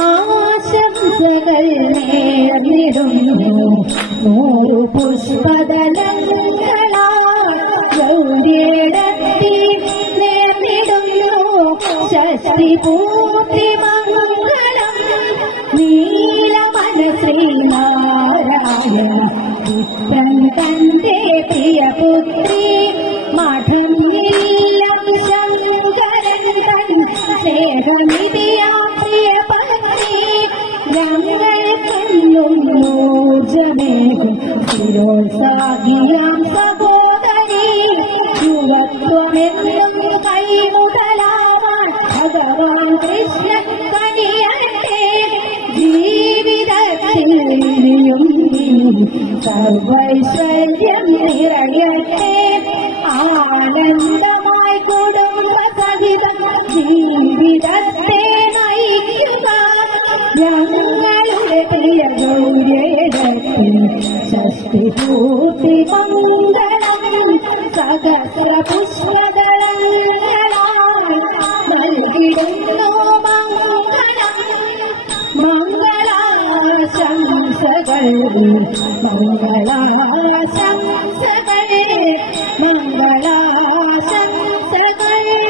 ആശംസകൾ നേർന്നിടുന്നു 100 പുഷ്പദളങ്ങളാ ഗൗരിയടത്തി നേർന്നിടുന്നു ഷഷ്ടിപൂർത്തി മംഗളം നീലമന ശ്രീനാരായണ പുത്രൻ തന്റെ പ്രിയപുത്രി മഠമില്ലം ശങ്കരൻ തൻ സ്നേഹനിധിയാ പ്രിയപത്നി ഞങ്ങൾ കണ്ണും മോചമേകും സ്ഥിരോത്സാഹിയാം സഹോദരി യുവത്വമെന്നും കൈമുതലാവാൻ ഭഗവാൻ കൃഷ്ണൻ കനിയട്ടെ ജീവിതത്തിൽ ഇനിയും സർവൈശ്വര്യം നിറയട്ടെ ആനന്ദമായി കുടുംബസഹിതം ജീവിതത്തെ നയിക്കുക ഞങ്ങളുടെ പ്രിയ ഗൗരിയടത്തി ഷഷ്ടിപൂർത്തി മംഗളം സഹസ്ര പുഷ്പദളങ്ങളാൽ നൽകിടുന്നു മംഗളം മംഗളാശംസകൾ മംഗളാശംസകൾ മംഗളാശംസകൾ